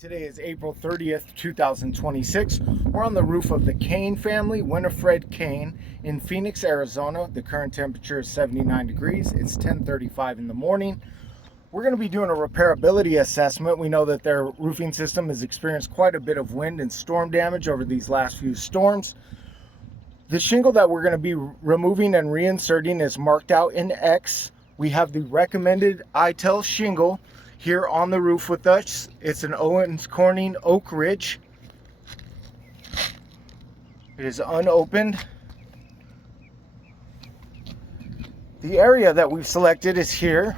Today is April 30th, 2026. We're on the roof of the Cain family, Winifred Cain, in Phoenix, Arizona. The current temperature is 79 degrees. It's 10:35 in the morning. We're going to be doing a repairability assessment. We know that their roofing system has experienced quite a bit of wind and storm damage over these last few storms. The shingle that we're going to be removing and reinserting is marked out in X. We have the recommended ITEL shingle here on the roof with us. It's an Owens Corning Oak Ridge. It is unopened. The area that we've selected is here.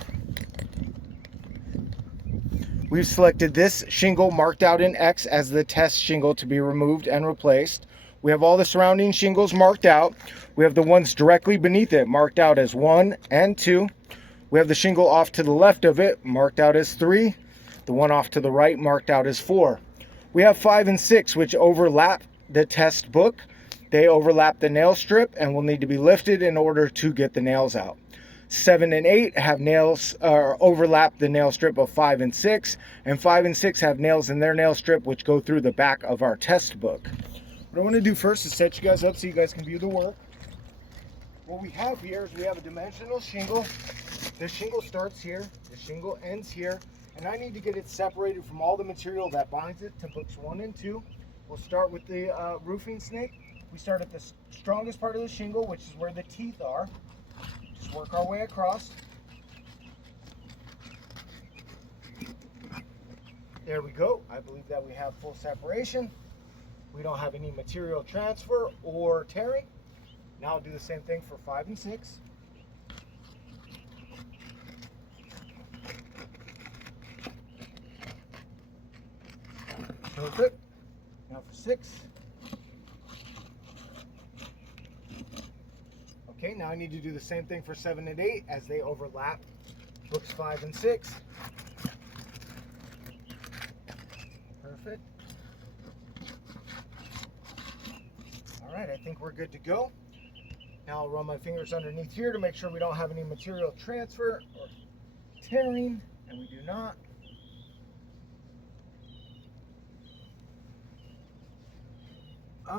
We've selected this shingle marked out in X as the test shingle to be removed and replaced. We have all the surrounding shingles marked out. We have the ones directly beneath it marked out as 1 and 2. We have the shingle off to the left of it marked out as 3. The one off to the right marked out as 4. We have 5 and 6, which overlap the test book. They overlap the nail strip and will need to be lifted in order to get the nails out. 7 and 8 have nails overlap the nail strip of 5 and 6, and 5 and 6 have nails in their nail strip which go through the back of our test book. What I want to do first is set you guys up so you guys can view the work. What we have here is we have a dimensional shingle. The shingle starts here, the shingle ends here, and I need to get it separated from all the material that binds it to books 1 and 2. We'll start with the roofing snake. We start at the strongest part of the shingle, which is where the teeth are. Just work our way across. There we go. I believe that we have full separation. We don't have any material transfer or tearing. Now I'll do the same thing for 5 and 6. Perfect. Now for 6. Okay, now I need to do the same thing for 7 and 8 as they overlap books 5 and 6. Perfect. All right, I think we're good to go. Now I'll run my fingers underneath here to make sure we don't have any material transfer or tearing, and we do not.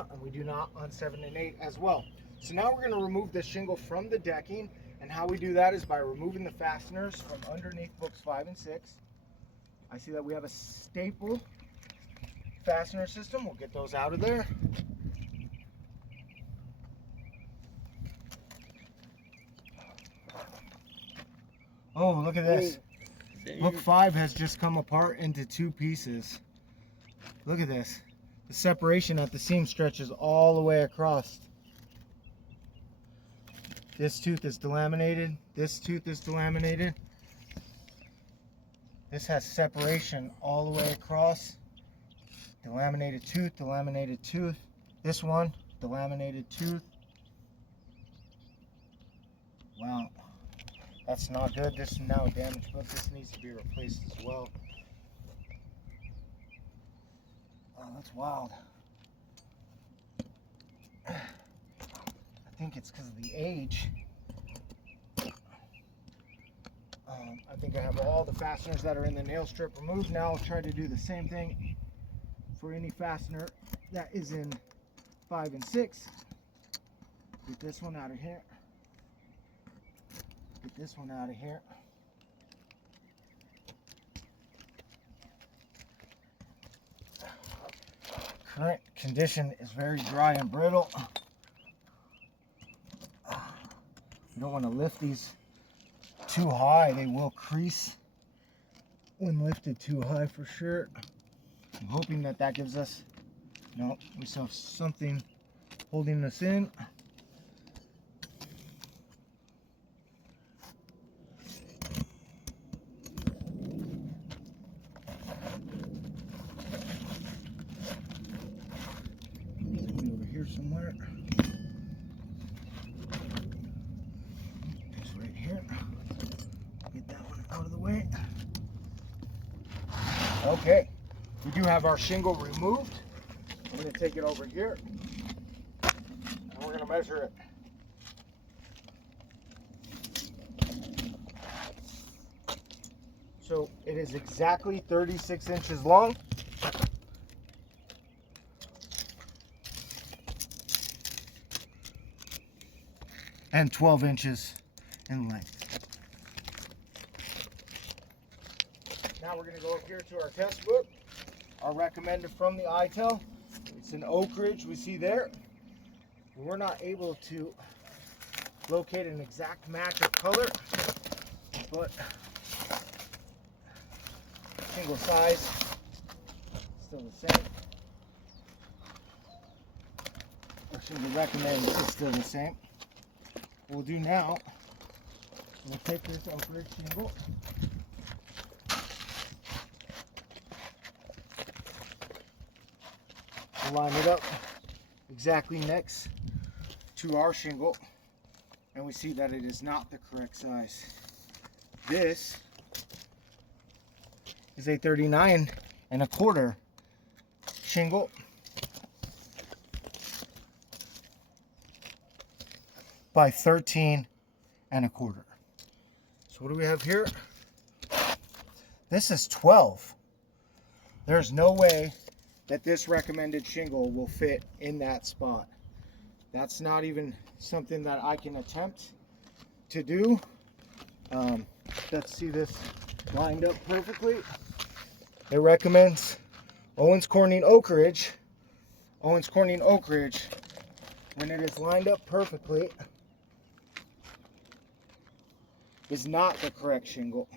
And we do not on 7 and 8 as well. So now we're going to remove the shingle from the decking, and how we do that is by removing the fasteners from underneath books 5 and 6. I see that we have a staple fastener system. We'll get those out of there. Oh, look at this. Book 5 has just come apart into 2 pieces. Look at this. The separation at the seam stretches all the way across. This tooth is delaminated. This tooth is delaminated. This has separation all the way across. Delaminated tooth, delaminated tooth. This one, delaminated tooth. Wow. That's not good. This is now a damaged book. This needs to be replaced as well. Oh, that's wild. I think it's because of the age. I think I have all the fasteners that are in the nail strip removed. Now I'll try to do the same thing for any fastener that is in 5 and 6. Get this one out of here. Get this one out of here. Current condition is very dry and brittle. You don't want to lift these too high. They will crease when lifted too high for sure. I'm hoping that that gives us, no, we still have something holding us in. Somewhere. It's right here. Get that one out of the way. Okay, we do have our shingle removed. I'm going to take it over here and we're going to measure it. So it is exactly 36 inches long. and 12 inches in length. Now we're going to go up here to our test book, our recommended from the ITEL. It's an Oak Ridge we see there. We're not able to locate an exact match of color, but single size, still the same. Or single recommended is still the same. What we'll do now, we'll take this Oak Ridge shingle. We'll line it up exactly next to our shingle, and we see that it is not the correct size. This is a 39.25 shingle by 13.25. So what do we have here? This is 12. There's no way that this recommended shingle will fit in that spot. That's not even something that I can attempt to do. Let's see this lined up perfectly. It recommends Owens Corning Oak Ridge. Owens Corning Oak Ridge, when it is lined up perfectly, is not the correct shingle.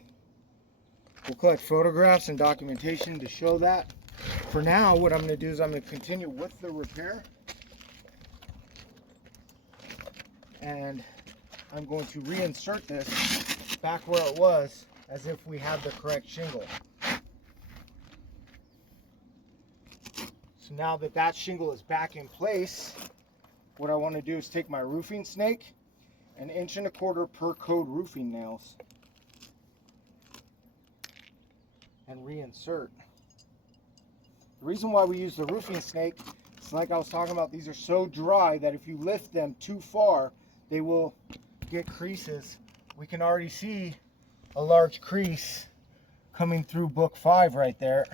We'll collect photographs and documentation to show that. For now, what I'm going to do is I'm going to continue with the repair, and I'm going to reinsert this back where it was as if we had the correct shingle. So now that that shingle is back in place, what I want to do is take my roofing snake, 1.25 inches per code roofing nails, and reinsert. The reason why we use the roofing snake is, like I was talking about, these are so dry that if you lift them too far, they will get creases. We can already see a large crease coming through book 5 right there.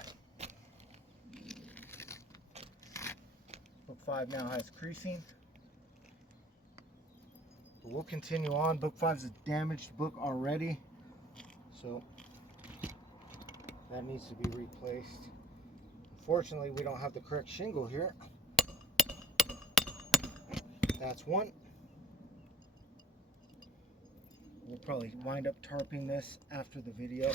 Book 5 now has creasing. But we'll continue on. Book 5 is a damaged book already, so that needs to be replaced. Unfortunately, we don't have the correct shingle here. That's one. We'll probably wind up tarping this after the video.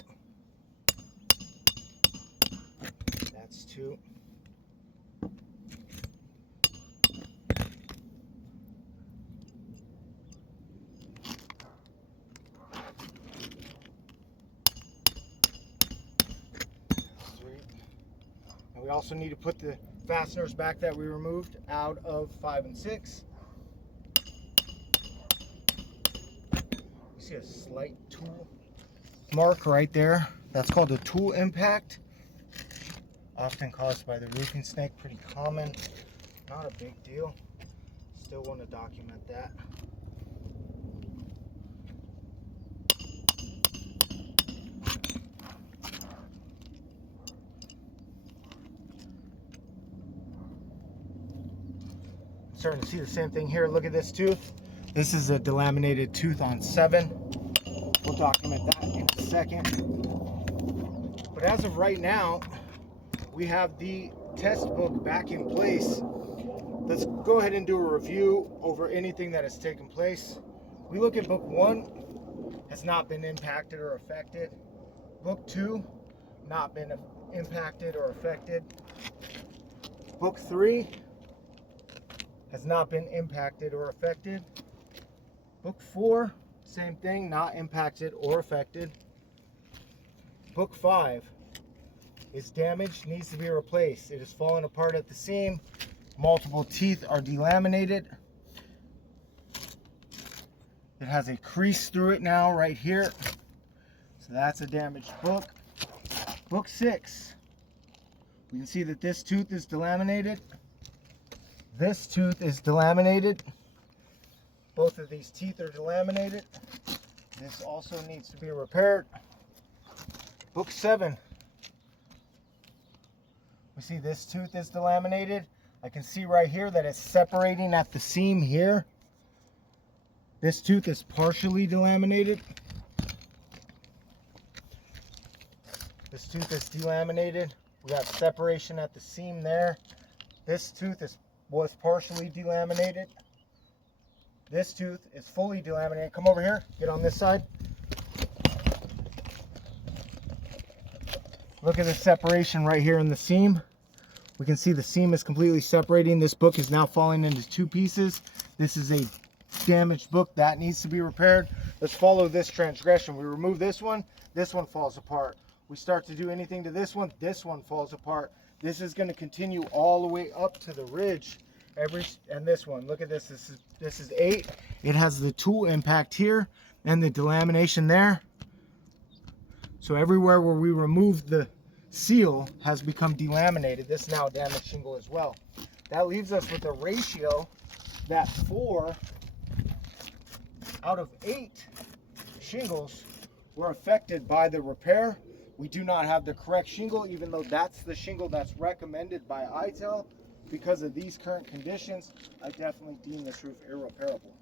That's two. We also need to put the fasteners back that we removed out of 5 and 6. You see a slight tool mark right there. That's called a tool impact. Often caused by the roofing snake. Pretty common. Not a big deal. Still want to document that. Starting to see the same thing here. Look at this tooth. This is a delaminated tooth on 7. We'll document that in a second. But as of right now, we have the test book back in place. Let's go ahead and do a review over anything that has taken place. We look at book 1, has not been impacted or affected. Book 2, not been impacted or affected. Book 3, has not been impacted or affected. Book 4, same thing, not impacted or affected. Book 5 is damaged, needs to be replaced. It is falling apart at the seam. Multiple teeth are delaminated. It has a crease through it now right here. So that's a damaged book. Book 6, we can see that this tooth is delaminated. This tooth is delaminated. Both of these teeth are delaminated. This also needs to be repaired. Book 7. We see this tooth is delaminated. I can see right here that it's separating at the seam here. This tooth is partially delaminated. This tooth is delaminated. We got separation at the seam there. This tooth was partially delaminated. This tooth is fully delaminated. Come over here, get on this side. Look at the separation right here in the seam. We can see the seam is completely separating. This book is now falling into two pieces. This is a damaged book that needs to be repaired. Let's follow this transgression. We remove this one falls apart. We start to do anything to this one falls apart. This is going to continue all the way up to the ridge. And this one, look at this. This is 8. It has the tool impact here and the delamination there. So everywhere where we removed the seal has become delaminated. This is now damaged shingle as well. That leaves us with a ratio that 4 out of 8 shingles were affected by the repair. We do not have the correct shingle, even though that's the shingle that's recommended by ITEL. Because of these current conditions, I definitely deem this roof irreparable.